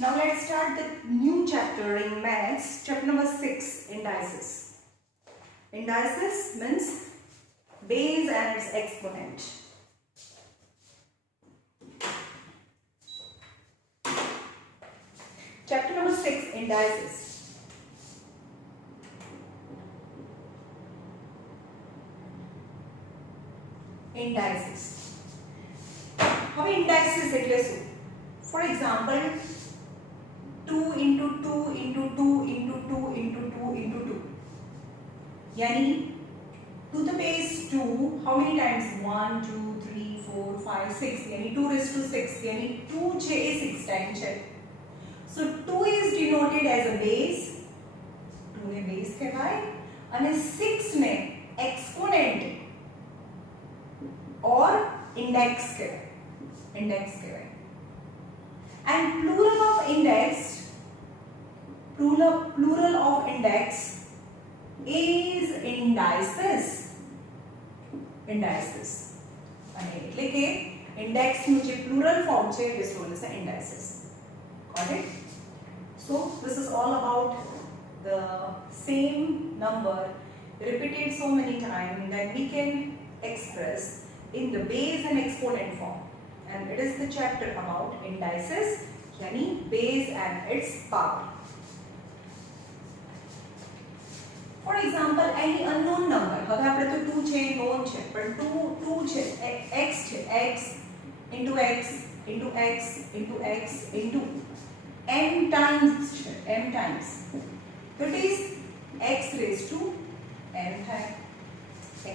Now let's start the new chapter in maths, chapter number 6, indices. Indices means base and its exponent. Chapter number 6, indices. Indices. હવે indices એટલે શું? For example, 2 into 2 into 2 into 2 into 2 into 2. Yani to the base 2, how many times? 1, 2, 3, 4, 5, 6. Yani 2 raised to 6. Yani 2 છે એ 6 times છે. So 2 is denoted as a base. 2 ને base કહેવાય અને 6 ને exponent or index કહેવાય. Index કહેવાય. And plural of index is indices. Indices. અને એટલે કે index નું જે plural form છે it is known as indices. Got it? So this is all about the same number repeated so many times that we can express in the base and exponent form. And it is the chapter about indices, yani base and its power. For example, any unknown number. હવે આપણે તો 2 છે known છે પણ 2 છે x છે x into x into x into x into m times છે m times. So it is x raised to m થાય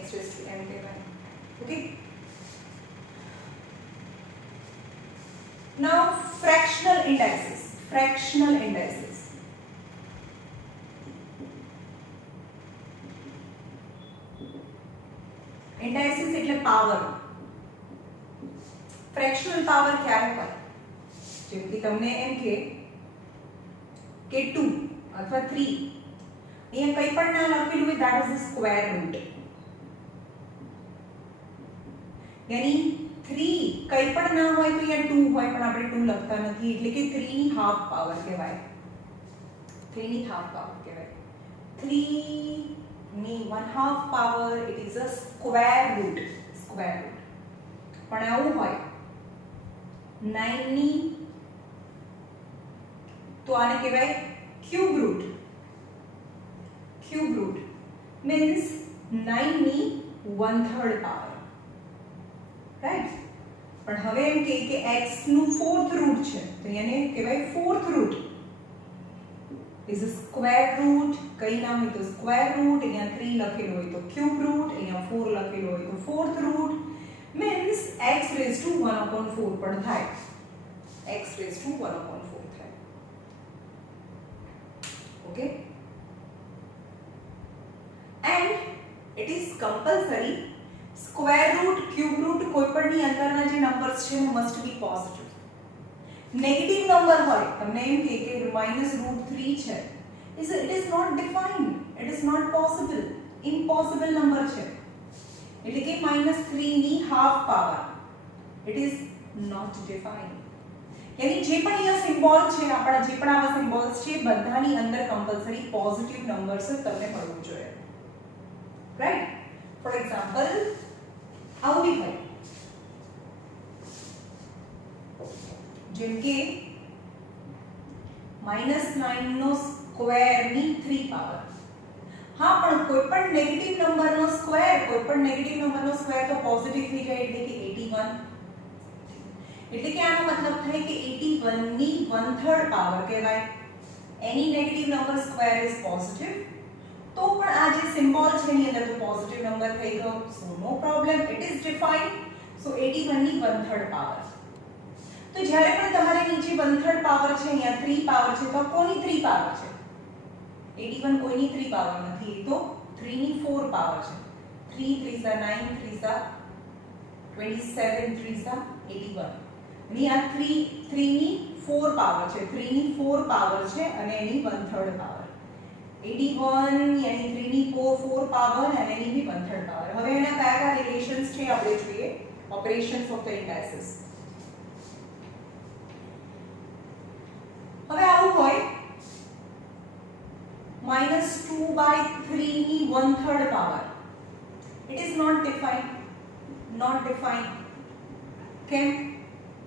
x raised to m કહેવાય. Okay. Now fractional indices. Fractional indices. Indices એટલે પાવર. ફ્રેક્શનલ પાવર ક્યારે હોય? જેમ કે તમને એમ કે 2 અથવા 3 અહીંયા કંઈ પણ ના લખેલું હોય that is the square root. यानी 3 કંઈ પણ ના હોય તો અહીંયા 2 હોય પણ આપણે 2 લખતા નથી એટલે કે 3 ની હાફ પાવર કહેવાય. 3 ની હાફ પાવર કહેવાય. 3 ની 1/2 power it is a square root. Square root. પણ આવું હોય 9 ની તો આને કહેવાય cube root. Cube root means 9 ની 1/3 પાવર. રાઈટ. પણ હવે એમ કે x નું 4th root છે તો એને કહેવાય 4th root. is a square root. કઈ નામ હોય તો square root. અહીંયા 3 લખેલું હોય તો cube root. અહીંયા 4 લખેલું હોય તો 4th root. means x raised to 1/4 પણ થાય. x raised to 1/4 થાય. Okay. And it is compulsory square root, cube root કોઈ પણની અંદરના જે નંબર્સ છે must be positive. Negative number હોય તમને એમ કે -√3 છે it is not defined. It is not possible. Impossible number છે એટલે કે -3 ની half power it is not defined. यानी જે પણ અહીંયા સિમ્બોલ છે આપણા જે પણ આવા સિમ્બોલ્સ છે બધાની અંદર કમ્પલસરી પોઝિટિવ નંબર્સ જ તમને મળવું જોઈએ. રાઈટ. ફોર એક્ઝામ્પલ આવું બી હોય જેમ કે -9 નો સ્ક્વેર ની 3 પાવર. હા પણ કોઈ પણ નેગેટિવ નંબરનો સ્ક્વેર તો પોઝિટિવ થઈ જાય એટલે કે 81. એટલે કે આનો મતલબ થાય કે 81 ની 1/3 પાવર કહેવાય. એની negative number square is positive તો પણ આ જે સિમ્બોલ છે એની અંદર તો પોઝિટિવ નંબર થઈ ગયો. So no problem. It is defined. So 81 ની 1/3 પાવર. તો જ્યારે પણ તમારે નીચે 1/3 પાવર છે અહીંયા 3 પાવર છે તો કોની 3 પાવર છે? 81 કોઈની 3 પાવર નથી. એ તો 3 ની 4 પાવર છે. 3 3 9 3 27 3 81. ની આ 3 ની 4 પાવર છે. 3 ની 4 પાવર છે અને એની 1/3 પાવર. 81 यानी 3 ની 4 પાવર અને એની બી 1/3 પાવર. હવે એના કયા કયા રિલેશન્સ છે આપણે જોઈએ. ઓપરેશન્સ ઓફ ધ ઇન્ડાઇસીસ. -2/3 ની 1/3 power. It is not defined. Not defined. કેમ?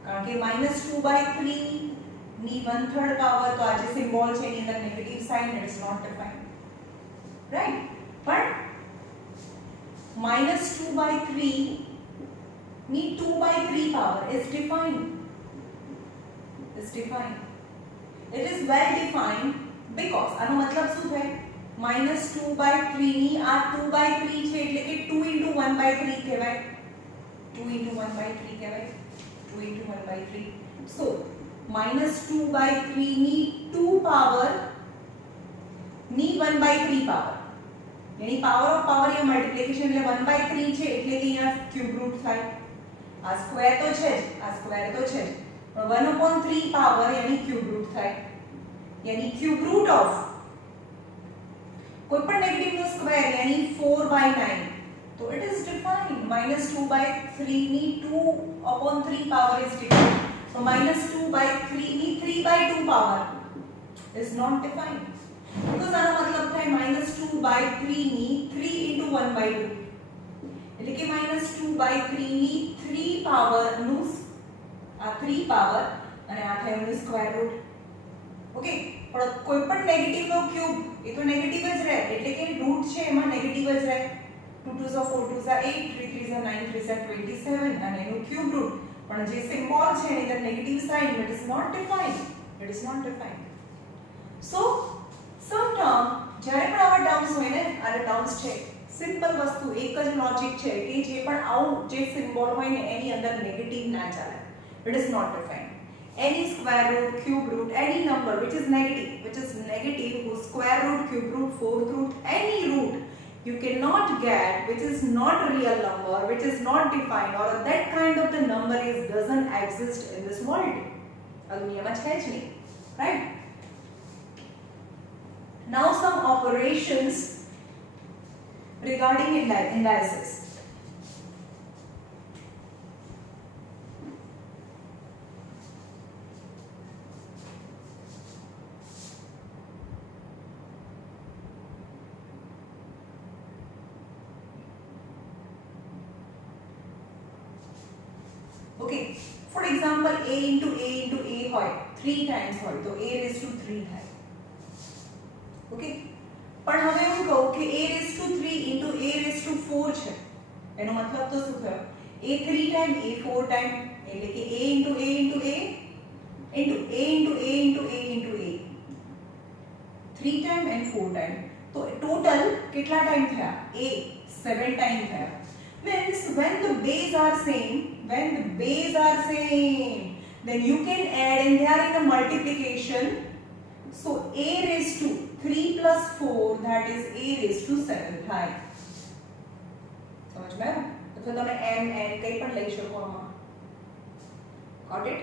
કારણ કે -2/3 ની 1/3 પાવર તો આ જે સિમ્બોલ છે એની અંદર negative sign, it is not defined. Right? પણ -2/3 ની 2/3 power is defined. Is defined. It is well defined because આનો મતલબ શું થાય? -2/3 ની આ 2/3 છે એટલે કે 2 * 1/3 કહેવાય. 2 * 1/3 કહેવાય. 2 * 1/3. So -2/3 ની 2 પાવર ની 1/3 પાવર. यानी पावर ऑफ पावर या मल्टीप्लिकेशन એટલે 1/3 છે એટલે કે અહીંયા ક્યુબ રૂટ થાય. આ સ્ક્વેર તો છે જ, આ સ્ક્વેર તો છે જ, પણ 1/3 પાવર यानी ક્યુબ રૂટ થાય. यानी ક્યુબ રૂટ ઓફ કોઈ પણ નેગેટિવ નો સ્ક્વેર यानी 4/9. તો ઇટ ઇઝ ડિફાઇન્ડ. -2/3 ની 2/3 પાવર ઇઝ ડિફાઇન્ડ. તો -2/3 ની 3/2 power is not defined. because આનો મતલબ થાય -2/3 ની 3 * 1/2 એટલે કે -2/3 ની 3 પાવર નું આ 3 પાવર અને આ થાય એનું સ્ક્વેર રૂટ. ઓકે, પણ કોઈ પણ નેગેટિવ નો ક્યુબ એ તો નેગેટિવ જ રહે એટલે કે રૂટ છે એમાં નેગેટિવ જ રહે. 2 2 4 2 8 3 3 9 3 27 અને એનું ક્યુબ રૂટ. પણ જે સિમ્બોલ છે એની અંદર negative sign, it is not defined. It is not defined. So some term જ્યારે પણ આવા ટર્મ્સ હોય ને, આ ટર્મ્સ છે સિમ્પલ વસ્તુ, એક જ લોજિક છે કે જે પણ આવું જે સિમ્બોલ હોય ને એની અંદર નેગેટિવ ના ચાલે. It is not defined. Any square root, cube root, any number which is negative whose square root, cube root, fourth root, any root you cannot get which is not a real number, which is not defined, or that kind of the number doesn't exist in this world. આ દુનિયામાં છે જ નહીં. Right? Now some operations regarding indices. Okay, for example a into a into a હોય 3 times હોય તો a raised to 3 થાય. ઓકે, પણ હવે હું કહું કે a raised to 3 into a raised to 4 છે. એનો મતલબ તો શું થયો? a 3 ટાઈમ a 4 ટાઈમ એટલે કે a into a into a into a into a into a into a 3 time and 4 ટાઈમ. તો ટોટલ કેટલા ટાઈમ થયા? a 7 ટાઈમ થયા. Means when the base are same, then you can add and they are in a multiplication. So a raised to 3 plus 4 that is a raised to 7 થાય. સમજ માં આવ્યું? તો તમે m n કઈ પણ લઈ શકો આમાં. Got it?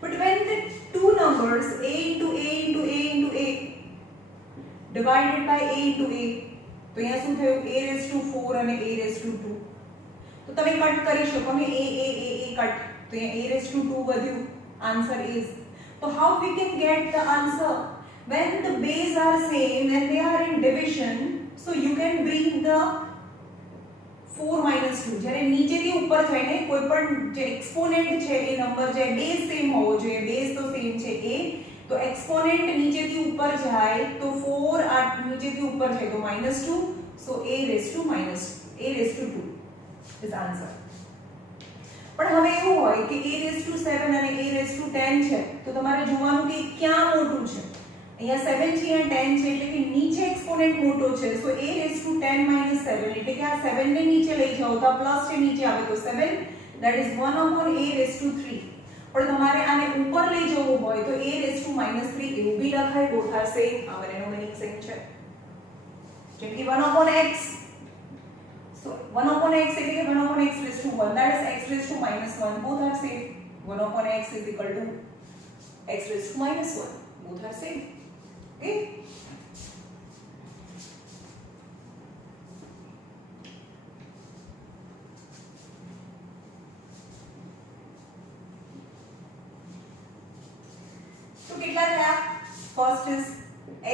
But when the two numbers a into a into a into a divided by a into a, તો અહીંયા શું થયું? a raised to 4 અને a raised to 2. તો તમે કટ કરી શકો ને a કટ, તો અહીંયા a raised to 2 વધ્યું. Answer is. So how we can get the answer? When the base are same and they are in division, so you can bring the 4 minus 2. જ્યારે નીચેથી ઉપર જાય ને કોઈ પણ જે એક્સપોનેન્ટ છે એ નંબર જે બેઝ સેમ હોવો જોઈએ, બેઝ તો સેમ છે a, તો એક્સપોનેન્ટ નીચેથી ઉપર જાય તો 4 આ નીચેથી ઉપર જાય તો -2, so a raised to 2 is answer. પણ હવે એવું હોય કે a raised to 7 અને a raised to 10 છે તો તમારે જોવાનું કે ક્યાં મોટું છે. અહીંયા 7 છે અને 10 છે એટલે કે નીચે એક્સપોનેન્ટ મોટો છે, so a raised to 10 minus 7 એટલે કે આ 7 ને નીચે લઈ જાઓ તો આ પ્લસ છે નીચે આવે તો 7, that is 1 upon a raised to 3. પણ તમારે આને ઉપર લઈ જવું હોય તો a raised to -3 એવું બી લખાય. both are same. આ બંનેનો મીનિંગ સેમ છે. જેમ કે 1 upon x, so 1 upon x એટલે કે 1 upon x raised to 1, that is x raised to -1. both are same. 1 upon x is equal to x raised to -1. both are same. Okay? So કેટલા થયા? First is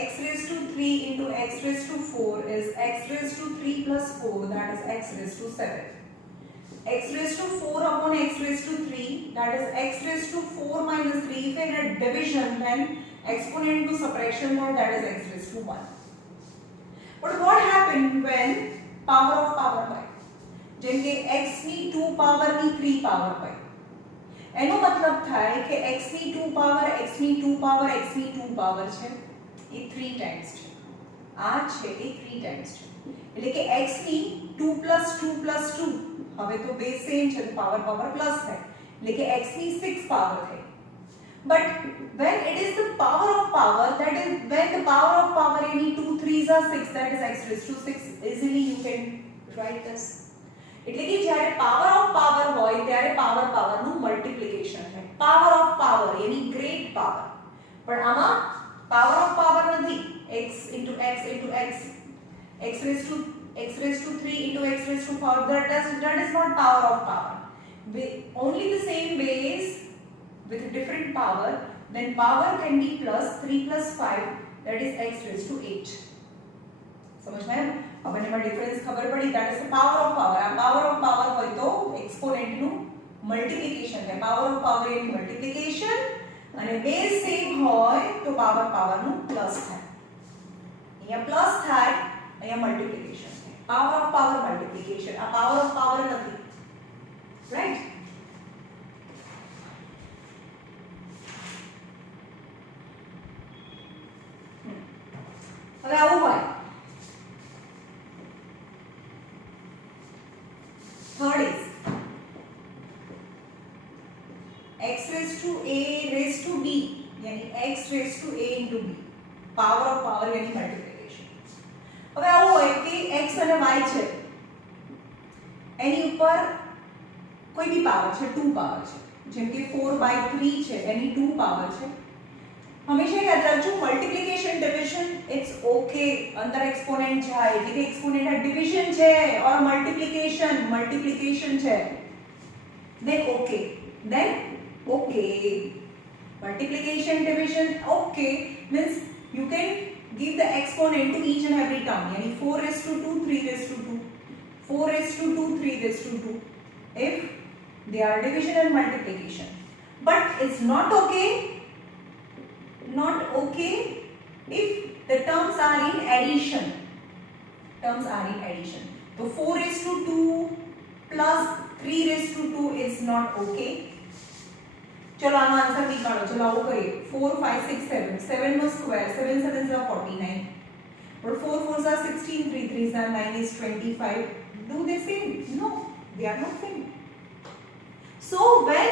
x raised to 3 into x raised to 4 is x raised to 3 plus 4, that is x raised to 7. X raised to 4 upon x raised to 3, that is x raised to 4 minus 3. If in a division, then exponent to subtraction that is x raised to 1. But what happened when power of power હોય? જેમ કે x ની 2 પાવર ની 3 પાવર હોય, એનો મતલબ થાય કે x ની 2 પાવર x ની 2 પાવર x ની 2 પાવર છે એ 3 ટાઈમ્સ છે, આ છે એ 3 ટાઈમ્સ છે, એટલે કે x ની 2 + 2 હવે તો બેઝ સેમ છે તો પાવર પાવર પ્લસ થાય, એટલે કે x ની 6 પાવર થઈ. But when it is the power of power, that is when the power of power any 2 3s are 6, that is x raised to 6. Easily you can write this. એટલે કે જ્યારે power of power હોય ત્યારે પાવર પાવરનું મલ્ટીપ્લિકેશન થાય. Power of power any great power, પણ આમાં power of power નથી. x into x into x, x raised to 3 into x raised to 4, that is not power of power. Only the same base with different power, then power can be plus 3 plus 5, that is x raised to 8. समझ में? अब एने में डिफरेंस खबर पड़ी, that is the power of power. Uh power of power હોય તો exponent નું multiplication થાય. power of power એની multiplication અને base same હોય તો power power નું plus થાય. અહીંયા plus થાય, અહીંયા multiplication થાય. power of power multiplication. આ power of power નથી. Right? હવે આવું હોય. Third is x raised to a raised to b, यानी x raised to a into b. Power of power यानी multiplication. હવે આવું હોય કે x અને y છે, એની ઉપર કોઈ બી પાવર છે, 2 પાવર છે, જેમ કે 4/3 છે, એની 2 પાવર છે. हमेशा याद रखो मल्टीप्लिकेशन डिवीजन इट्स ओके, अंदर एक्सपोनेंट जाए એટલે કે एक्सपोनेंट આ डिवीजन છે और मल्टीप्लिकेशन છે, then okay multiplication division okay means you can give the exponent to each and every term, यानी 4 raised to 2 3 raised to 2 4 raised to 2 3 raised to 2 if they are division and multiplication. But it's not okay if the terms are in addition. So 4 raised to 2 plus 3 raised to 2 is not okay. चलो आનો आंसर निकालो. चलो आओ करिए. 4 5 6 7 7 નો સ્ક્વેર 7 7s are 49 और 4 4s are 16 3 3s are 9 is 25. Do they same? No, they are not same. So when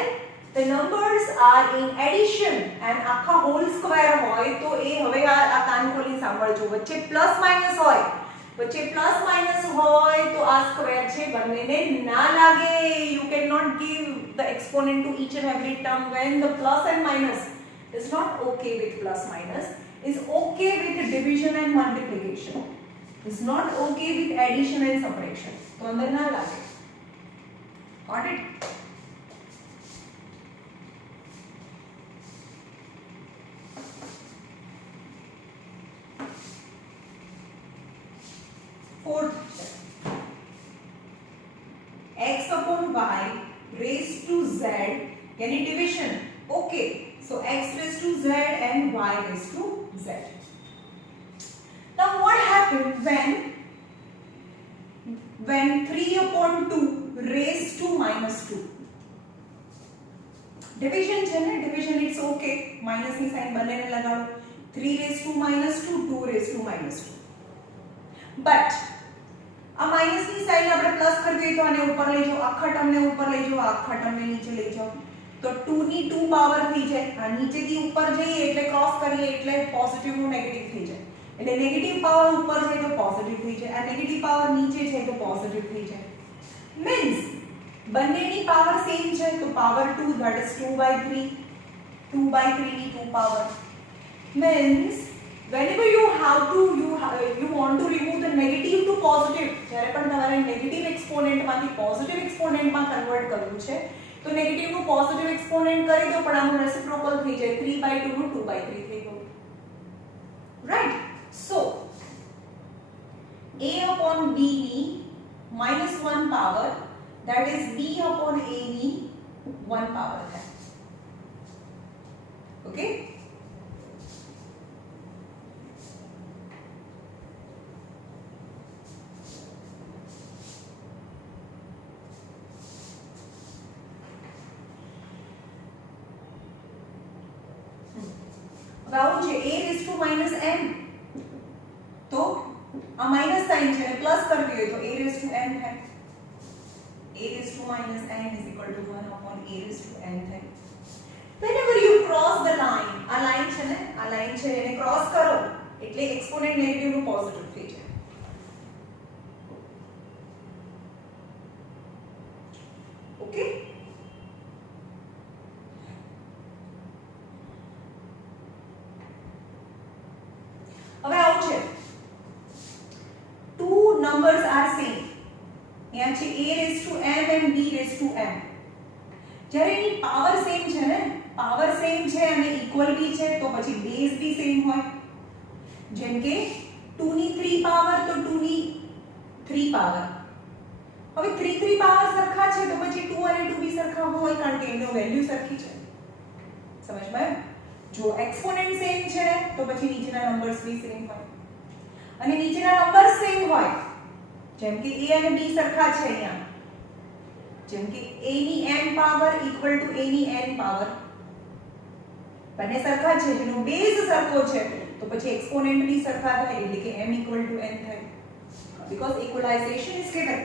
the numbers are in addition and આખા whole square હોય તો એ હવે આ કાન ખોલી સાંભળજો. વચ્ચે પ્લસ માઈનસ હોય તો આ સ્ક્વેર છે બંનેને ના લાગે. you cannot give the exponent to each and every term when the plus and minus is not okay with plus minus, is okay with division and multiplication, is not okay with addition and subtraction. તો અંદર ના લાગે. got it? Fourth step, x upon y raised to z, यानी division. Okay, so x raised to z and y raised to z. Now what happened when 3 upon 2 raised to minus 2? Division છે ને, division it's okay, minus ની સાઇન બંનેને લગાડો. 3 raised to minus 2 2 raised to minus 2. But આ માઈનસ ની સાઈન આપણે પ્લસ કરવી હોય તો આને ઉપર લઈ જાઓ, આખા ટર્મને ઉપર લઈ જાઓ, આખા ટર્મને નીચે લઈ જાઓ તો 2 ની 2 પાવર થઈ જાય. આ નીચેથી ઉપર જઈએ એટલે ક્રોસ કરીએ એટલે પોઝિટિવ નું નેગેટિવ થઈ જાય, એટલે નેગેટિવ પાવર ઉપર જાય તો પોઝિટિવ થઈ જાય, આ નેગેટિવ પાવર નીચે જાય તો પોઝિટિવ થઈ જાય. મીન્સ બંનેની પાવર સેમ છે તો પાવર 2 that is 2/3 ની 2 power. Means whenever you want to remove the negative to positive, જ્યારે પણ તમારે નેગેટિવ એક્સપોનેન્ટ માંથી પોઝિટિવ એક્સપોનેન્ટ માં કન્વર્ટ કરવું છે તો નેગેટિવ નું પોઝિટિવ એક્સપોનેન્ટ કરી દો, પણ આનું રેસિપ્રોકલ થઈ જાય. 3/2 નું 2/3 થઈ ગયું. રાઈટ? upon b ની -1 power that is b upon a ની 1 પાવર થાય. ઓકે, હવે આવું છે a raised to -m, તો આ માઈનસ સાઇન છે અને પ્લસ કરવી હોય તો a raised to m થાય. a raised to -n is equal to 1 upon a raised to n થાય. whenever you cross the line, આ લાઈન છે ને, આ લાઈન છે એને ક્રોસ કરો એટલે એક્સપોનેન્ટ નેગેટિવ નું પોઝિટિવ થઈ જાય. ઓકે, હવે આવું છે two numbers are same, અહીંયા છે a raised to m and b raised to m. જ્યારે એની પાવર સેમ છે ને, પાવર સેમ છે અને ઇક્વલ બી છે તો પછી બેઝ બી સેમ હોય. જેમ કે 2 ની 3 પાવર તો 2 ની 3 પાવર. હવે 3 પાવર સરખા છે તો પછી 2 અને 2 બી સરખા હોય કારણ કે એનો વેલ્યુ સરખી છે. સમજમાં? જો એક્સપોનેન્ટ સેમ છે તો પછી નીચેના નંબર્સ બી સેમ હોય. અને નીચેના નંબર્સ સેમ હોય જેમ કે a અને b સરખા છે અહીંયા, જેમ કે a ની n power equal to a ની n પાવર, બંને સરખા છે જેનો બેઝ સરખો છે તો પછી એક્સપોનેન્ટ બી સરખા થાય એટલે કે m ઇક્વલ ટુ n થાય, because equalization is given.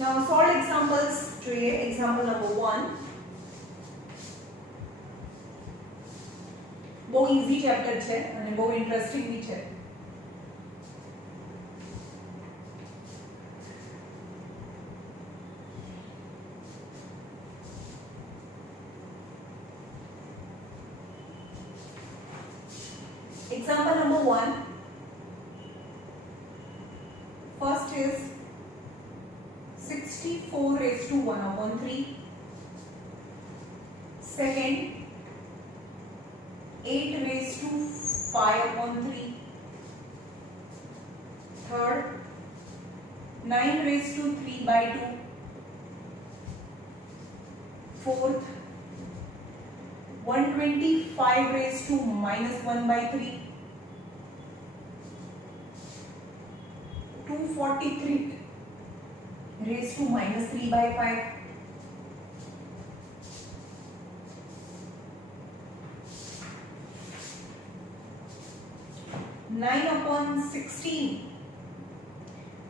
Now solve examples જોઈએ. Example number 1, બહુ ઈઝી ચેપ્ટર છે અને બહુ ઇન્ટરેસ્ટિંગ બી છે. Example number 1, first is 64 raised to 1 upon 3, second 8 raised to 5 upon 3, third 9 raised to 3 by 2, fourth 125 raised to -1 by 3, 243 raised to -3 by 5, 9 upon 16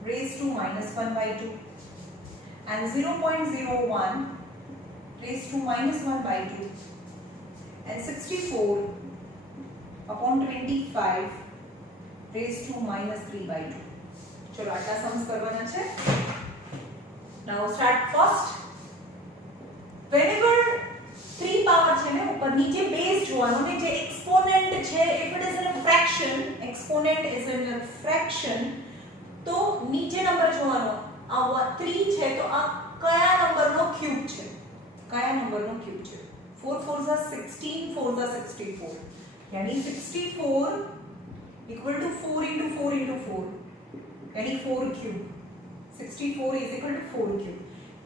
raised to -1 by 2, and 0.01 raised to -1 by 2, and 64 upon 25 raised to -3 by 2. ચલો આટલા સમ્સ કરવાના છે. Now start first. Whenever 3 પાવર છે ને ઉપર નીચે બેઝ જોવાનો ને જે એક્સપોનેન્ટ છે if it is in a fraction, exponent is in a fraction, તો નીચે નંબર જોવાનો. આ 3 છે તો આ કયા નંબરનો ક્યુબ છે? કયા નંબરનો ક્યુબ છે? 4 4s are 16, 4s are 64. यानी 64 equal to 4 into 4 into 4. यानी 4 क्यूब. 64 is equal to 4 cube.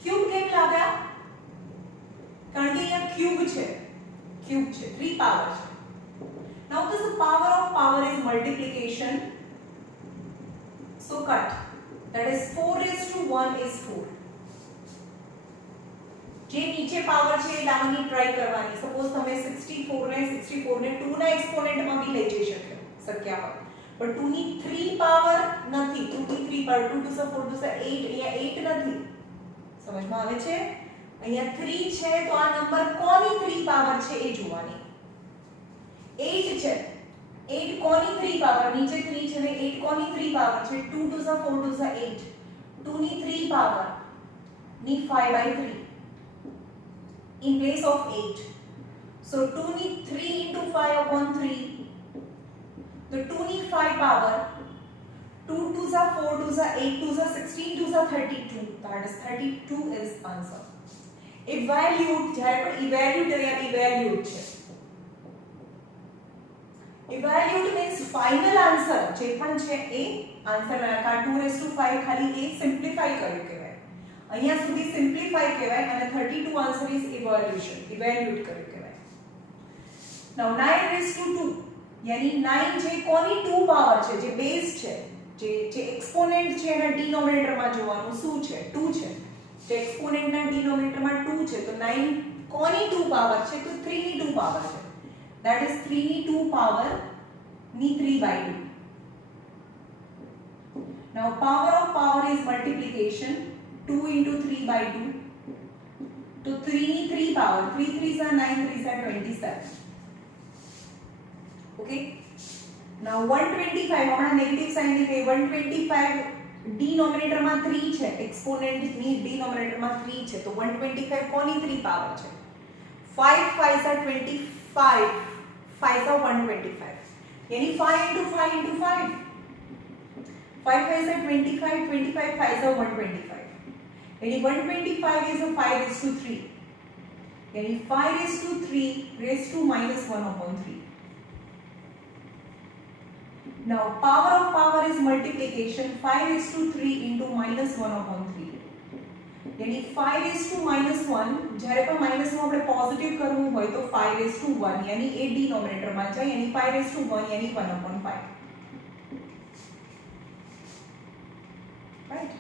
Cube કેમ લાવ્યા? કારણ કે અહીંયા ક્યુબ છે. 3 પાવર છે. Now this power of power is multiplication. So cut. That is 4 raised to 1 is 4. જે નીચે પાવર છે એ લાવવાની ટ્રાય કરવાની. સપોઝ તમે 64 ને 2 ના એક્સપોનેન્ટમાં બી લઈ જઈ શક્યા હોય. પણ 2 ની 3 પાવર નથી. 2 ની 3 પાવર 2 to 4 to 8 અહીંયા 8 નથી. સમજમાં આવે છે? અહીંયા 3 છે તો આ નંબર કોની 3 પાવર છે એ જોવાની. 8 છે. 8 કોની 3 પાવર? નીચે 3 છે ને 8 કોની 3 પાવર છે? 2 to 4 to 8. 2 ની 3 પાવર ની 5 by 3 in place of 8. So 2 ની 3 into 5 upon 3. The 2 ની 5 power. 2 2s are 4 2s are 8 2s are 16 2s are 32. That is 32 is answer. ઇવેલ્યુટ જ્યારે પણ ઇવેલ્યુટ અહીંયા ઇવેલ્યુટ છે. ઇવેલ્યુટ મીન્સ ફાઇનલ આન્સર જે પણ છે એ આન્સર લખા 2/5 ખાલી એ સિમ્પ્લિફાઈ કર્યું કહેવાય. અહીંયા સુધી સિમ્પ્લિફાઈ કહેવાય અને 32 આન્સર ઇઝ ઇવેલ્યુશન ઇવેલ્યુટ કર્યું કહેવાય. નાઉ 9/2 यानी 9 જે કોની 2 પાવર છે જે બેઝ છે જે એક્સપોનેન્ટ છે એના ડિનોમિનેટર માં જોવાનું શું છે 2 છે. જે એક્સપોનેન્ટ ના ડિનોમિનેટર માં 2 છે તો 9 કોની 2 પાવર છે તો 3 ની 2 પાવર છે. that is 3 ની 2 પાવર ની 3/2. now power of power is multiplication 2 into 3/2 तो 3 ની 3 પાવર 3 3s are 9 3s are 27. okay now 125 હમણાં નેગેટિવ સાઇન લીધે 125 ડિનોમિનેટર માં 3 છે એક્સપોનેન્ટ ની ડિનોમિનેટર માં 3 છે તો 125 કોની 3 પાવર છે 5 5s are 25 5s are 125 यानी 5 into 5 into 5 5 5s are 25 25 5s are 125 यानी 125 is a 5/3 यानी 5/3 raised to -1/3. now power of power is multiplication 5/3 into -1/3 यानी 5/-1 જ્યારે પણ માઈનસ નું આપણે પોઝિટિવ કરવું હોય તો 5/1 यानी એ ડિનોમિનેટર માં જાય यानी 5/1 यानी 1/5 right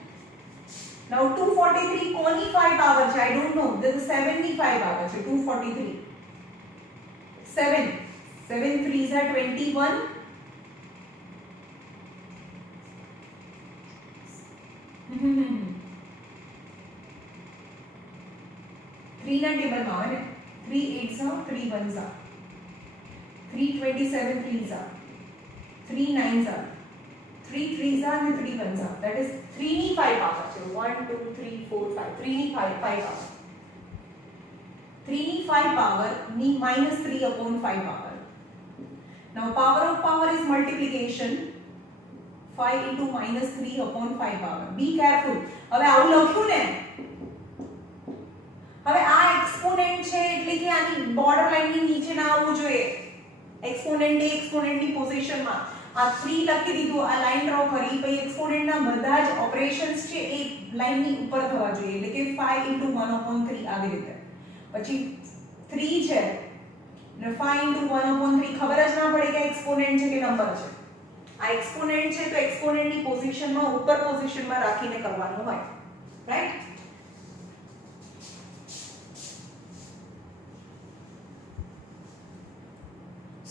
now 243 કોની 5 પાવર છે I don't know this is 7 ની 5 પાવર છે 243 7 7 3s are 21 3 ના ટેબલ માં આવે ને 3 8s are 3 1s are 3 27 3s are 3 9s are 3 3s are and 3 1s are that is 3 ની 5 પાવર છે 1 2 3 4 5 3 ની 5 પાવર 3 ની 5 પાવર ની -3/5 power. now power of power is multiplication 5 into -3/5 power. be careful હવે આવું લખ્યું ને હવે આ એક્સપોનેન્ટ છે એટલે કે આની બોર્ડર લાઈન ની નીચે ના આવવું જોઈએ. એક્સપોનેન્ટ એ એક્સપોનેન્ટ ની પોઝિશન માં આ 3 લખી દીધું આ લાઈન ડ્રો કરી પછી એક્સપોનેન્ટ ના બધા જ ઓપરેશન્સ છે એ લાઈન ની ઉપર થવા જોઈએ એટલે કે 5 into 1/3 આવી રીતે પછી 3 છે ને 5 into 1/3 ખબર જ ના પડે કે એક્સપોનેન્ટ છે કે નંબર છે. આ એક્સપોનેન્ટ છે તો એક્સપોનેન્ટ ની પોઝિશન માં ઉપર પોઝિશન માં રાખીને કરવાનું હોય રાઈટ.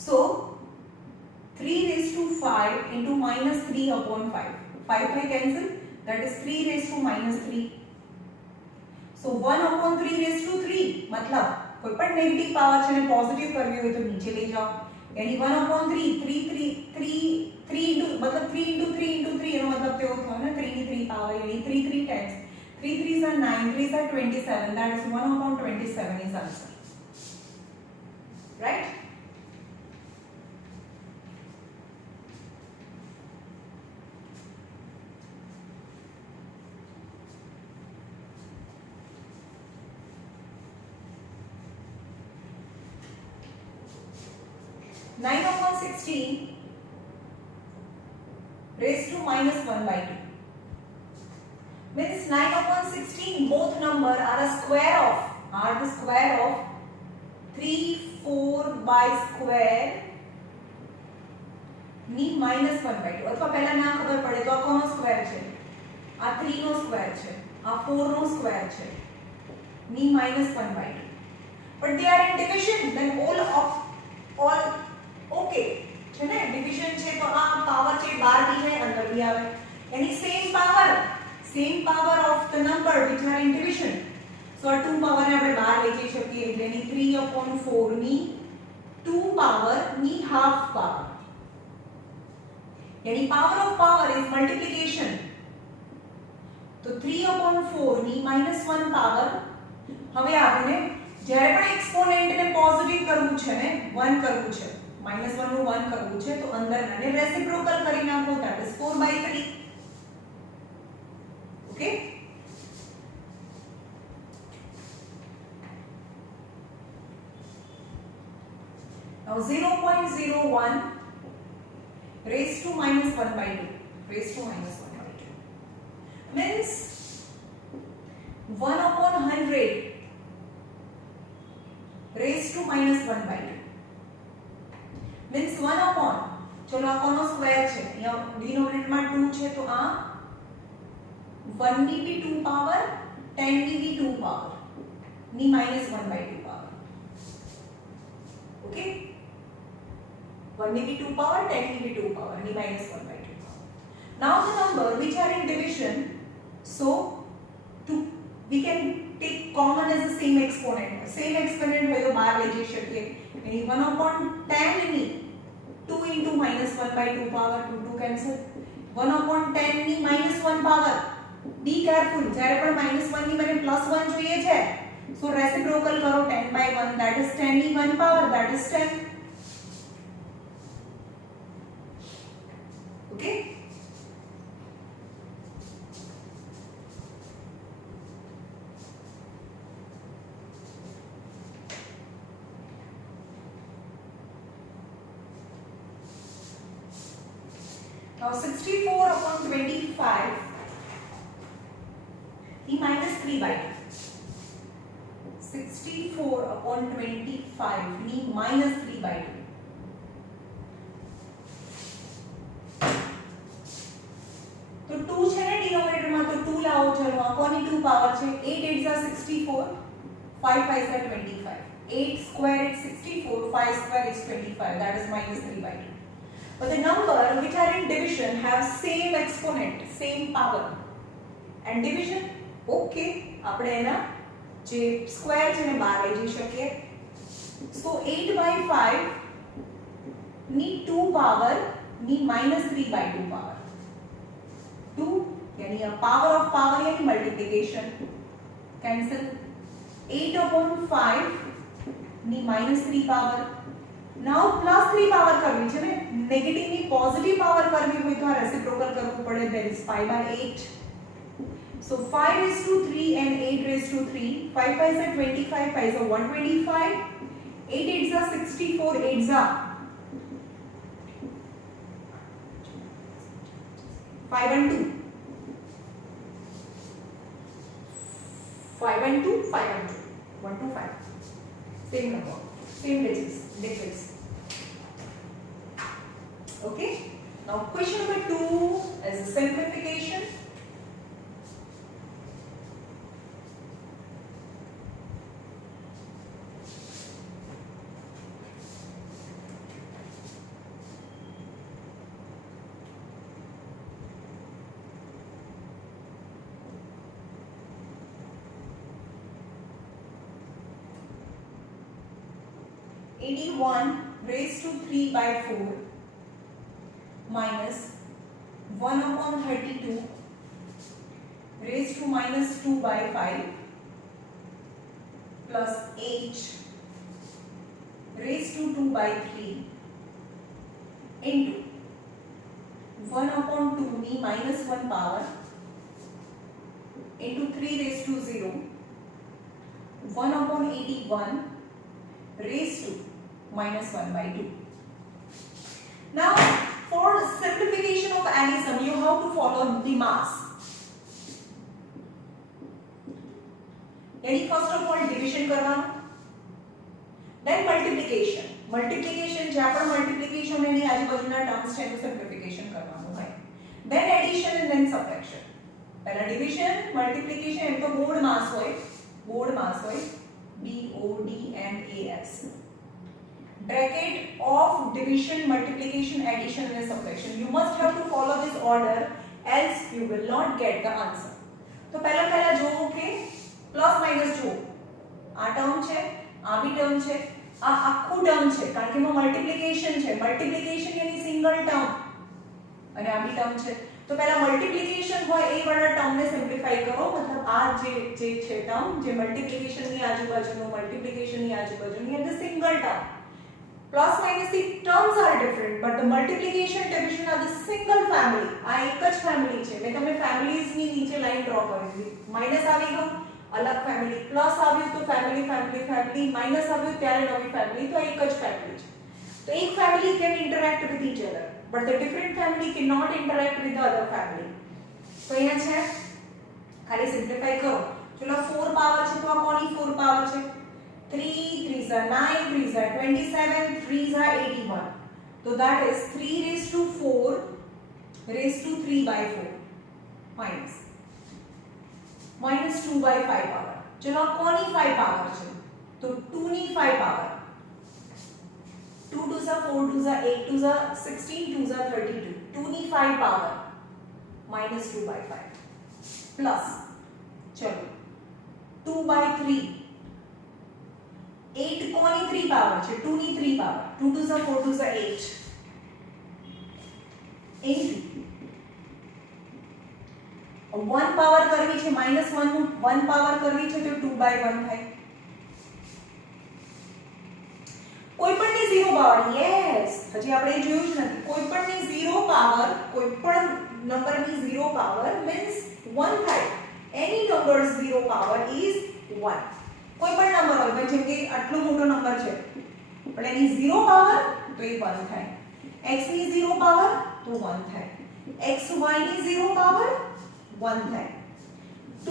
so 3/5 into -3/5 5 5 cancel that is 3/-3 so 1/3/3 मतलब कोई પણ નેગેટિવ પાવર છે ને પોઝિટિવ કરવી હોય તો નીચે લઈ જાઓ यानी 1/3 3 into मतलब 3 into 3 into 3 એનો મતલબ તેવો થયો ને 3 ની 3 પાવર यानी 3 3 times 3 3s are 9 3s are 27 that is 1/27 is answer right. Nine upon 16 raised to -1/2 means 9/16 both number are the square of 3 4 by square ની -1/2 અથવા પહેલા ના ખબર પડે તો આ કોનો સ્ક્વેર છે આ 3 નો સ્ક્વેર છે આ 4 નો સ્ક્વેર છે ની -1/2 but they are in division then all okay છે ને ડિવિઝન છે તો આ પાવર છે બહાર બી જાય અંદર બી આવે यानी same power of the number which are in division so આ 2 પાવર ને આપણે બહાર લઈ જઈ શકીએ એટલે ની 3/4 ની 2 પાવર ની હાફ પાવર यानी power of power is multiplication તો 3/4 ની -1 પાવર હવે આપણે જ્યારે પણ એક્સપોનેન્ટ ને પોઝિટિવ કરવું છે ને 1 કરવું છે -1 નું 1 કરવું છે તો અંદર ને રેસિપ્રોકલ કરી નાખો that is 4/3 okay Now 0.01 raised to minus 1 by 2. Raised to minus 1 by 2. Means 1 upon 100 raised to minus 1 by 2. Means 1 upon, चलो આ કોનો સ્ક્વેર છે, અહીંયા ડિનોમિનેટર માં 2 છે તો આ 1 ની બી 2 પાવર 10 ની બી 2 પાવર ની minus 1 by 2 પાવર. Okay, 1 ની બી 2 power 10 ની બી 2 power ની minus 1 by 2 power. Now the number which are in division, so we can take common as the same exponent. Same exponent હોય તો બહાર લઈ જઈ શકીએ. અહીં 1 upon 10 ની 2 into minus 1 by 2 power 2 cancel. 1 upon 10 ની minus 1 power. Be careful, જ્યારે પણ minus 1 ની મને plus 1 જોઈએ છે. So reciprocal કરો 10 by 1, that is 10 ની 1 power, that is 10. Okay. Now 64 upon 25 e minus 3 by 2. 64 upon 25 e minus 3 by 2. तो 2 છે ને ડિનોમિનેટર માં, તો 2 લાવો. ચલો આ કોની 2 પાવર છે? 8 8 are 64, 5 5 are 25. 8 square is 64, 5 square is 25, that is minus 3 by 2. But the number which are in division have same exponent, same power. And division, okay, આપણે એના જે સ્ક્વેર છે ને બહાર લઈ જઈ શકીએ. So 8 by 5 ની 2 power ની minus 3 by 2 power. 2 यानी power of power यानी multiplication. Cancel. 8 upon 5 ની minus 3 power. Now plus 3 power કરવી છે ને, નેગેટિવ ની પોઝિટિવ પાવર કરવી હોય તો આ રેસિપ્રોકલ કરવું પડે. That is 5 by 8. So 5 raised to 3 and 8 raised to 3. 5 5s are 25, 5s are 125. 8 8s are 64, 8s are 5 and 2. 5 and 2, 5 and 2. 1 to 5. Same number, same digits. Okay. Now question number 2 is a simplification. (81 raised to 3 by 4 minus 1 upon 32 raised to minus 2 by 5 plus 8 raised to 2 by 3 into 1 upon 2 ni minus 1 power into 3 raised to 0 1 upon 81 raised to minus 1 by 2. Now for simplification of any sum you have to follow the mass. यानी first of all division करवाना, then multiplication. Multiplication જ્યાં પણ multiplication એની આજુબાજુના terms છે એનું simplification કરવાનું હોય. Then addition and then subtraction. પહેલા division, multiplication એમ તો board mass હોય, BODMAS. Bracket of division, multiplication, addition and subtraction. You must have to follow this order, else you will not get the answer. तो पहला जो के plus minus जो आ टर्म છે, આ બી ટર્મ છે, આ આખું ટર્મ છે કારણ કે એમાં મલ્ટીપ્લિકેશન છે. મલ્ટીપ્લિકેશન यानी સિંગલ ટર્મ અને આ બી ટર્મ છે. તો પહેલા મલ્ટીપ્લિકેશન હોય એ વાળા ટર્મને સિમ્પ્લિફાઈ કરો. मतलब આ જે છે ટર્મ જે મલ્ટીપ્લિકેશન ની આજુબાજુનો મલ્ટીપ્લિકેશન ની આજુબાજુની એટલે single term. Plus minus the terms are different, but the multiplication division are the single family. આ એક જ ફેમિલી છે. મેં તમને ફેમિલીઝ ની નીચે લાઈન ડ્રો કરી દીધી. માઈનસ આવી ગયું અલગ ફેમિલી, પ્લસ આવ્યું તો ફેમિલી, માઈનસ આવ્યું ત્યારે નવી ફેમિલી, તો એક જ ફેમિલી છે. So एक family can interact with each other, but the different family cannot interact with the other family. तो यहाँ છે खाली simplify करो. चलो 4 पावर છે तो આ કોની 4 પાવર છે? 3 3s are 9, 3s are 27, 3s are 81. So that is 3 raised to 4 raised to 3 by 4 minus 2 by 5 पावर. चलो આ કોની 5 પાવર છે? तो 2 ની 5 પાવર. 2 2s are 4, 2s are 8, 2s are 16, 2s are 32. 2 ની 5 પાવર minus 2 by 5 plus चलो 2 by 3. 8 કોની 3 પાવર છે? 2 ની 3 પાવર. 2 2s are 4, 2s are 8 into 1 પાવર કરવી છે minus 1 નું 1 પાવર કરવી છે તો 2 by 1 થાય. કોઈપણની 0 પાવર. યસ, હજી આપણે એ જોયું જ નથી. કોઈપણની 0 પાવર, કોઈપણ નંબરની 0 પાવર means 1 થાય. any number 0 power is 1. કોઈપણ નંબર હોય જેમ કે આટલો મોટો નંબર છે પણ એની 0 પાવર તો એ 1 થાય. x ની 0 પાવર તો 1 થાય. x y ની 0 પાવર 1 થાય.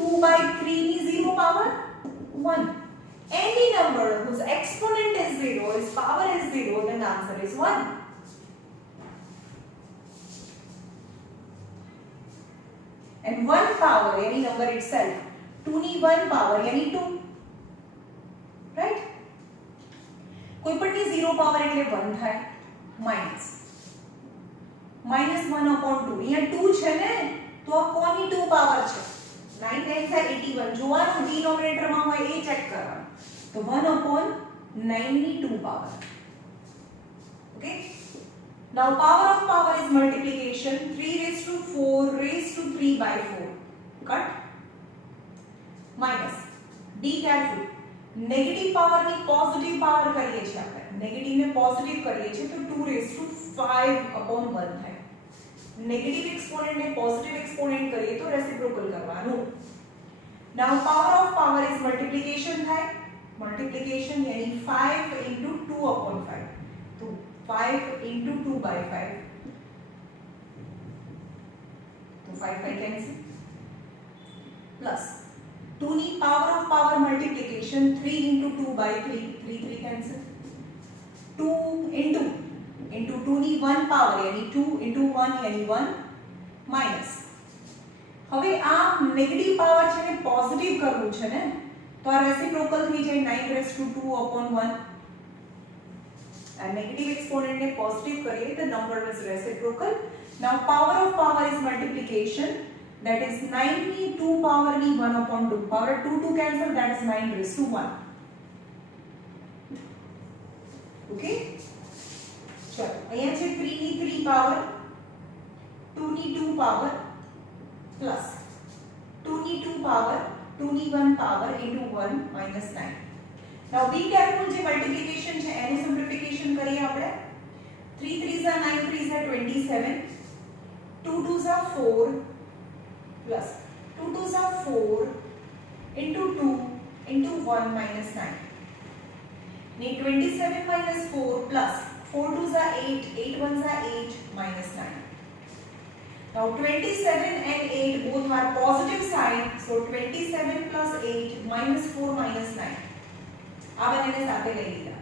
2 by 3 ની 0 પાવર 1. any number whose exponent is 0, its power is 0, then the answer is 1. and 1 power any number itself. 2 ની 1 power यानी 2, right? કોઈપણની 0 પાવર એટલે 1 થાય. minus 1 upon 2. અહીંયા 2 છે ને તો આ કોની 2 પાવર છે? 9 9 છે 81. જોવાનું ડિનોમિનેટરમાં હોય એ ચેક કરવાનું. તો 1 upon 9 ની 2 power. Okay. Now power of power is multiplication. 3 raised to 4 raised to 3 by 4. Cut. Minus. Be careful. Negative power ની positive power કરીએ છીએ આપણે. Negative ને positive કરીએ છીએ તો 2 raised to 5 upon 1 થાય. Negative exponent ને positive exponent કરીએ તો reciprocal કરવાનું. Now power of power is multiplication થાય. Multiplication यानी 5 into 2 upon 5. तो 5 into 2 by 5. तो 5 cancel. Plus 2 ની power of power multiplication 3 into 2 by 3. 3 cancel. 2 into 2 ની 1 power यानी 2 into 1 यानी 1 minus. હવે આ નેગેટિવ પાવર છે ને પોઝિટિવ કરવું છે ને તો આ રેસિપ્રોકલ થઈ જાય 9 raised to 2 upon 1. and negative exponent ने positive करिए the number is reciprocal. now power of power is multiplication, that is 9 ની 2 power ની 1 upon 2. power 2 cancel, that is 9 raised to 1. okay. चलो અહીંયા છે 3 ની 3 power, 2 ની 2 power plus 2 ની 2 power, 2 ની 1 power into 1 minus 9. Now be careful જે multiplication છે એનું simplification કરીએ આપણે. 3 3s are 9, 3s are 27. 2 2s are 4 plus 2 2s are 4 into 2 into 1 minus 9. Need 27 minus 4 plus 4 2s are 8, 8 1s are 8 minus 9. Now 27 and 8 both are positive sign, so 27 plus 8 minus 4 minus 9. આ બંનેને સાથે લઈ લીધા.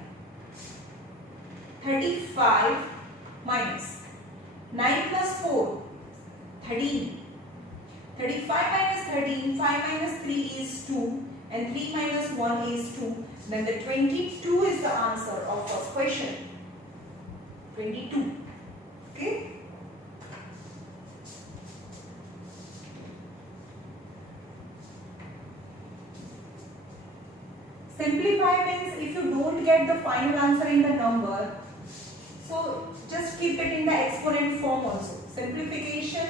35 minus 9 plus 4 13. 35 minus 13, 5 minus 3 is 2 and 3 minus 1 is 2. Then the 22 is the answer of first question. 22. Okay. Simplify means if you don't get the final answer in the number, so just keep it in the exponent form also. Simplification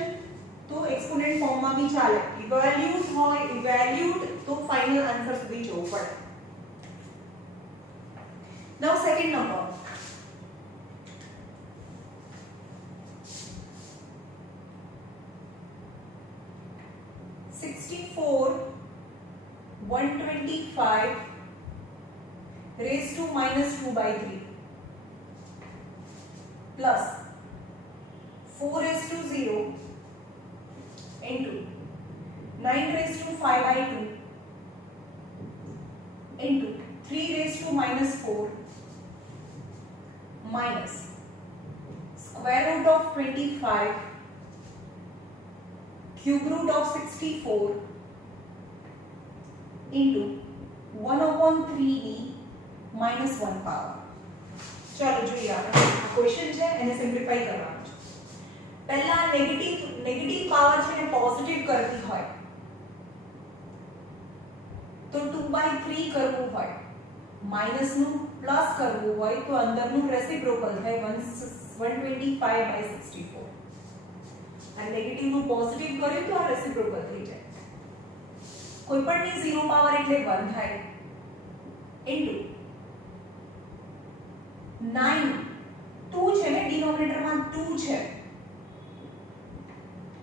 तो exponent form માં भी ચાલે. Evaluate હોય, evaluate तो final answer સુધી જવું પડે. Now second number. (64) 125 raised to minus 2 by 3. plus 4 raised to 0 into 9 raised to 5 by 2 into 3 raised to minus 4 minus square root of 25 cube root of 64 into 1 upon 3e minus 1 power. चलो જોઈએ આપણે ક્વેશ્ચન છે એને સિમ્પ્લિફાઈ કરવાનું છે. પહેલા નેગેટિવ પાવર છે ને પોઝિટિવ કરતી હોય તો 2/3 કરવું હોય, માઈનસ નું પ્લસ કરવું હોય તો અંદરનું રેસિપ્રોકલ થાય 125/64 અને નેગેટિવ નું પોઝિટિવ કર્યું તો આ રેસિપ્રોકલ થઈ જાય. કોઈપણની 0 પાવર એટલે 1 થાય ઇન્ટુ 9 2 છે ને ડિનોમિનેટરમાં 2 છે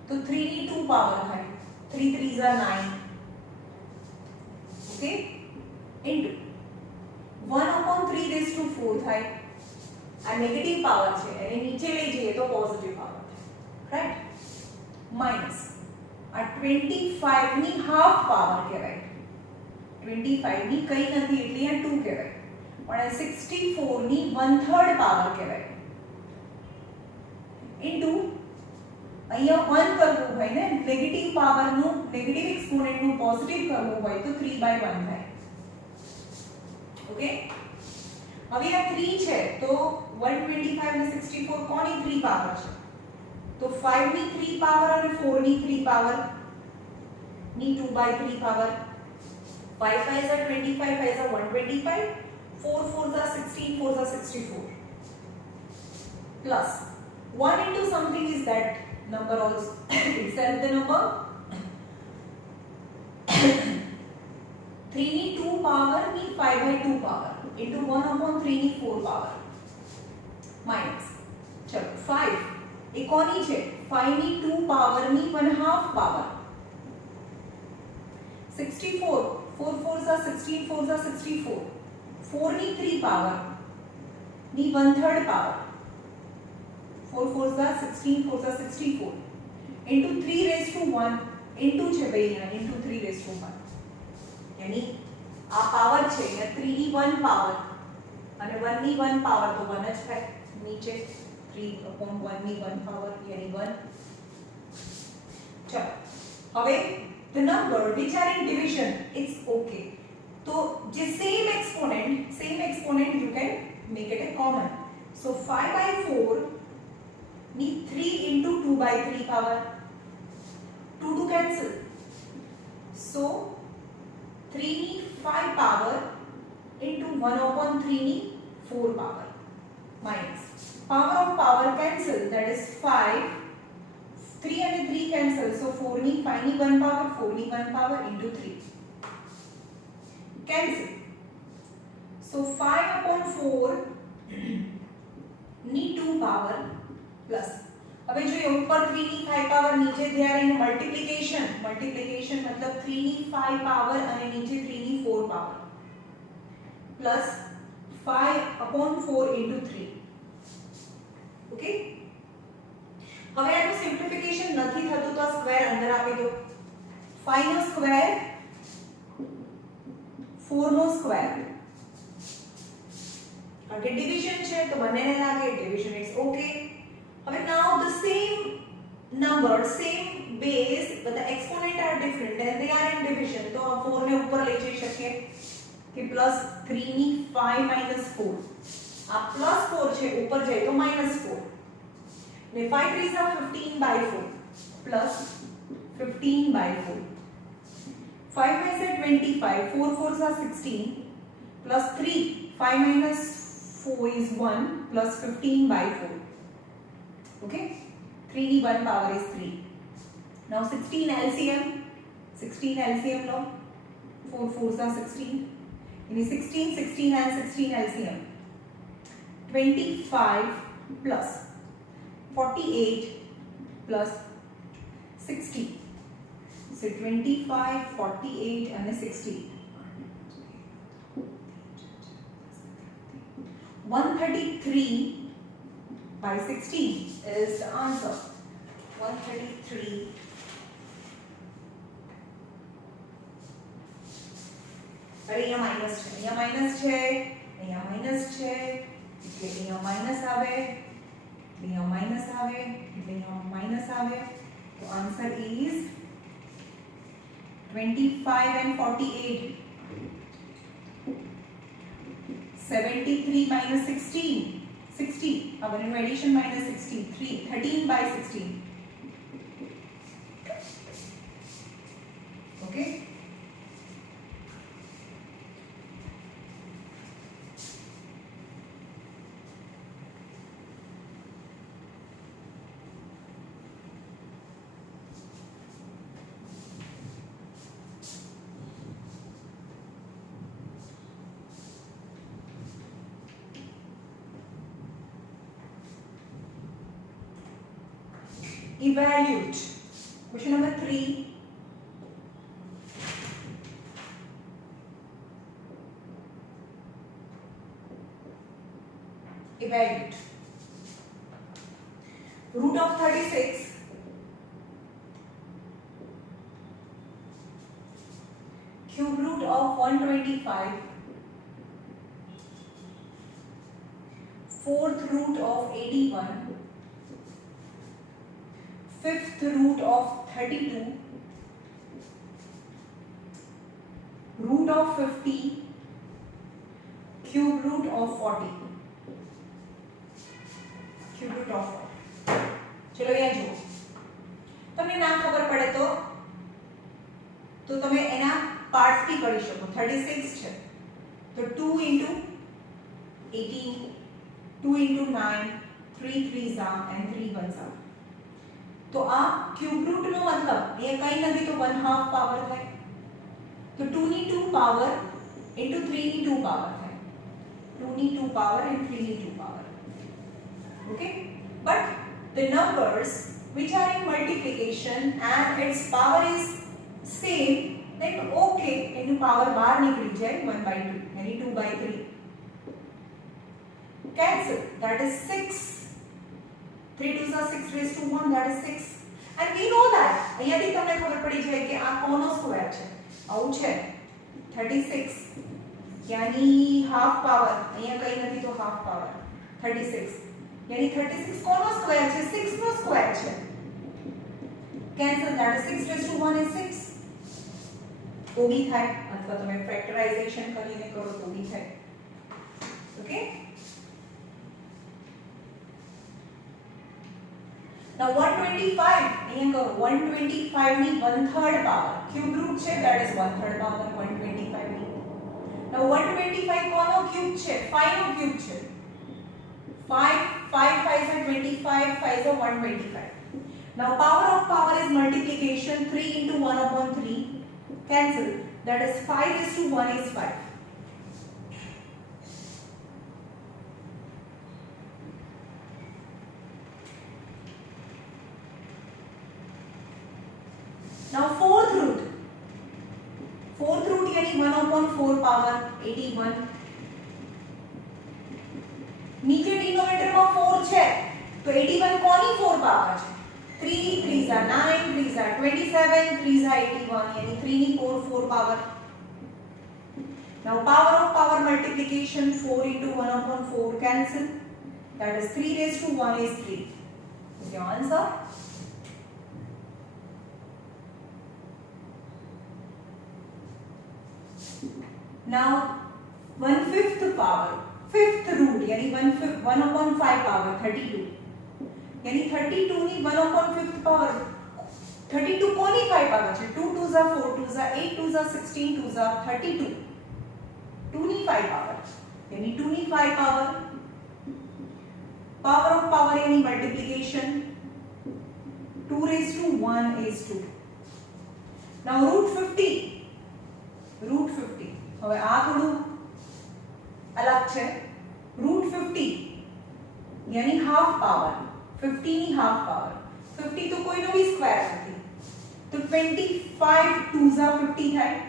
તો 3 ની 2 પાવર થાય 3 3s are 9 ઓકે ઇન્ટુ 1 upon 3 raised to 4 થાય. આ નેગેટિવ પાવર છે એને નીચે લઈ જઈએ તો પોઝિટિવ પાવર થાય રાઈટ માઈનસ આ 25 ની હાફ પાવર કહેવાય 25 ની કઈ નથી એટલે આ 2 કહેવાય પણ આ 64 ની 1/3 પાવર કહેવાય ઇન્ટુ અહીંયા 1 કરવું હોય ને નેગેટિવ પાવરનું નેગેટિવ એક્સપોનેન્ટનું પોઝિટિવ કરવું હોય તો 3/1 થાય ઓકે. હવે આ 3 છે તો 125 ને 64 કોની 3 પાવર છે તો 5 ની 3 પાવર અને 4 ની 3 પાવર ની 2/3 પાવર 5 5s are 25 5s are 125 4 4s are 16 4s are 64 plus 1 into something is that number also itself the number 3 ની 2 પાવર ની 5/2 પાવર into 1 upon 3 ની 4 પાવર minus ચલો 5 એ કોની છે 5 ની 2 પાવર ની 1/2 પાવર 64 4 4s are 16 4s are 64 4 ની 3 પાવર ની 1/3 પાવર 4 4s are 16 4s are 64 into 3 raised to 1 into છે ભાઈ અહીંયા into 3 raised to 1 यानी આ પાવર છે એ 3 ની 1 પાવર અને 1 ની 1 પાવર તો 1 જ થાય નીચે 3 upon 1 ની 1 પાવર यानी 1. ચલો હવે the number which are in division it's okay. तो जे same exponent you can make it a common. So 5/4 knee 3 into 2/3 power 2 to cancel. So 3 knee 5 power into 1 upon 3 knee 4 power minus power of power cancel that is 5 3 and 3 cancel so 4 knee 5 knee 1 power 4 knee 1 power into 3 cancel so 5 upon 4 knee 2 power plus હવે જોઈએ ઉપર 3 ની 5 પાવર નીચે જ્યારે એનું મલ્ટીપ્લિકેશન મતલબ 3 ની 5 પાવર અને નીચે 3 ની 4 પાવર પ્લસ 5 upon 4 into 3 ઓકે. હવે આનું સિમ્પ્લિફિકેશન નથી થતું તો સ્ક્વેર અંદર આપી દો 5 નો સ્ક્વેર 4 નો સ્ક્વેર કારણ કે ડિવિઝન છે તો બંનેને લાગે ડિવિઝન ઇઝ ઓકે. હવે now the same number same base but the exponent are different and they are in division तो 4 ને ઉપર લઈ જઈ શકીએ કે પ્લસ 3 ની 5 minus 4 આ પ્લસ 4 છે ઉપર જાય તો minus 4 ને 5 3s are 15/4 plus 15/4 5 5s are 25 4 4s are 16 plus 3 5 minus 4 is 1 plus 15/4 okay. 3 ની 1 power is 3. Now 16 LCM लो 4 4s are 16 यानी 16 and 16 LCM 25 plus 48 plus 60 so 25 48 and 60 133 by 16 is the answer. 133. अरे यहाँ माइनस है, यहाँ माइनस है, यहाँ माइनस है, इसलिए यहाँ माइनस आवे, यहाँ माइनस आवे, यहाँ माइनस आवे, तो आंसर इज 25 and 48. 73 minus 16, 60. Our addition minus 63, 13 by 16. Okay. Evaluate. Question number 3. Evaluate. Root of 36. Cube root of 125. Fourth root of 81. Fifth root of 32, root of 50, cube root of 40, cube root of 40. चलो यहाँ जो तमने ना खबर पड़े तो तमे एना पार्ट्स भी करी शको. 36 છે तो 2 into 18, 2 into 9, 3 3s are and 3 1s are. तो आ क्यूब रूट नो मतलब ये कई नहीं तो 1/2 पावर है, तो 2 ની 2 પાવર into 3 ની 2 પાવર है, 2 ની 2 પાવર and 3 ની 2 power. Okay, but the numbers which are in multiplication and its power is same, then okay એનું પાવર બહાર નીકળી જાય 1/2 यानी 2/3. cancel, that is 6. 3 2s are 6 raised to 1, that is 6. And we know that અહીંયાથી તમને ખબર પડી જાય કે આ કોનો સ્ક્વેર છે, આવું છે 36 यानी हाफ पावर, અહીંયા કઈ નથી તો હાફ પાવર 36 यानी 36 કોનો સ્ક્વેર છે, 6 નો સ્ક્વેર છે. cancel, that is 6 raised to 1 is 6. તો બી થાય, અથવા તમે ફેક્ટરાઇઝેશન કરીને કરો તો બી થાય. ઓકે. Now 125, અહીંયા કહો 125 ની 1/3 પાવર, ક્યુબ રૂટ છે, that is 1/3 પાવર 125 ની. Now 125 કોનો ક્યુબ છે, 5 નો ક્યુબ છે. 5 5 5 is 25, 5 is 125. Now power of power is multiplication, 3 into 1/3, cancel, that is 5 is to 1 is 5. Now fourth root यानी 1/4 पावर 81. नीचे डिनोमिनेटर में 4 છે तो 81 કોની 4 પાવર છે, 3 3s are 9, 3s are 27, 3s are 81 यानी 3 ની 4 power. Now power of power multiplication, 4 into 1/4 cancel, that is 3 raised to 1 is 3. Is your answer? Now 1/5 power, fifth root यानी 1/5 power 32 यानी 32 ની 1/5 power 32 કોની 5 પાવર છે, 2 2s are 4, 2s are 8, 2s are 16, 2s are 32. 2 ની 5 પાવર यानी 2 ની 5 પાવર. power of power यानी multiplication, 2 raised to 1 is 2. Now root 50, હવે આ થોડું અલગ છે. રૂટ 50 यानी हाफ पावर, 50 ની હાફ પાવર, 50 તો કોઈનો બી સ્ક્વેર નથી, તો 25 2s are 50 થાય,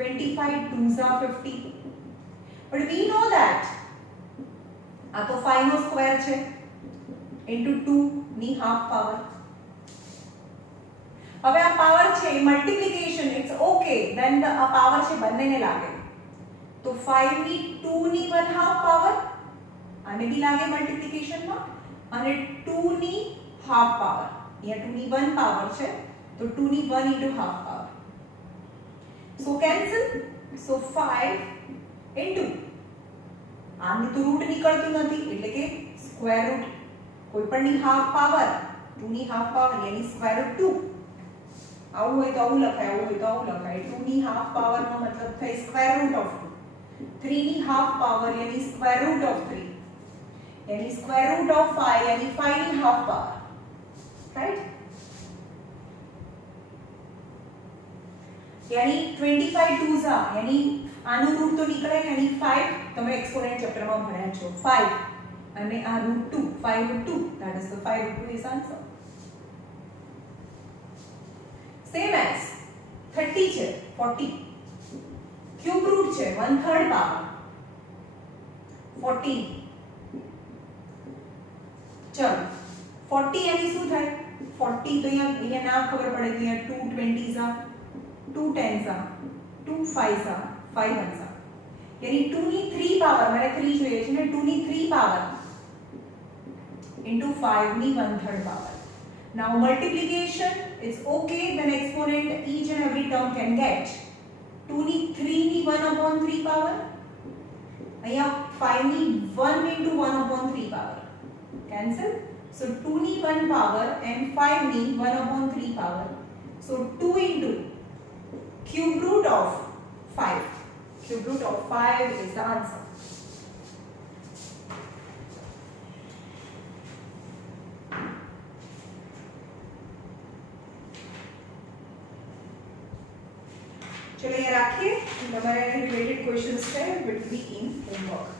25 2s are 50. But we know that આ તો 5 નો સ્ક્વેર છે ઇન્ટુ 2 ની હાફ પાવર. હવે આ પાવર છે મલ્ટીપ્લિકેશન, ઇટ્સ ઓકે, ધેન આ પાવર છે બંનેને લાગે. તો 5 ની 2 ની 1/2 પાવર આને બી લાગે મલ્ટીપ્લિકેશનમાં, અને 2 ની હાફ પાવર, અહીંયા 2 ની 1 પાવર છે તો 2 ની 1 into half power. So cancel. So 5 into આની તો રૂટ નીકળતું નથી એટલે કે સ્ક્વેર રૂટ કોઈ પણ ની હાફ પાવર 2 ની હાફ પાવર એની સ્ક્વેર રૂટ 2. આવું હોય તો આવું લખાય, આવું હોય તો આવું લખાય. 2 ની હાફ પાવર નો મતલબ થાય સ્ક્વેર રૂટ ઓફ 2. 3 ની half power any square root of 3 any square root of 5 એની 5 ની હાફ પાવર, રાઈટ? यानी 25 2s यानी આનું રૂટ તો નીકળે ને, यानी 5 તમે એક્સપોનેન્ટ ચેપ્ટરમાં ભણ્યા છો 5 અને આ રૂટ 2 5 રૂટ 2 that is the 5 root 2 is answer. Same as 30 છે 40 ક્યુબ રૂટ છે 1/3 પાવર 14. ચલો 40 यानी શું થાય 40 તો અહીંયા ના ખબર પડે તો અહીંયા 2 20s 2 10s 2 5s 5 1s यानी 2 ની 3 પાવર, મને 3 જોઈએ છે ને, 2 ની 3 પાવર into 5 ની 1/3 power. Now multiplication is okay when exponent each and every term can get. 2 ની 3 ની 1/3 પાવર, અહીંયા 5 ની 1 into 1/3 પાવર, cancel. So 2 ની 1 પાવર and 5 ની 1/3 power, so 2 into cube root of 5. Cube root of 5 is the answer. चलो ये रखिए, हमारे रिलेटेड क्वेश्चंस है, विल बी इन होमवर्क.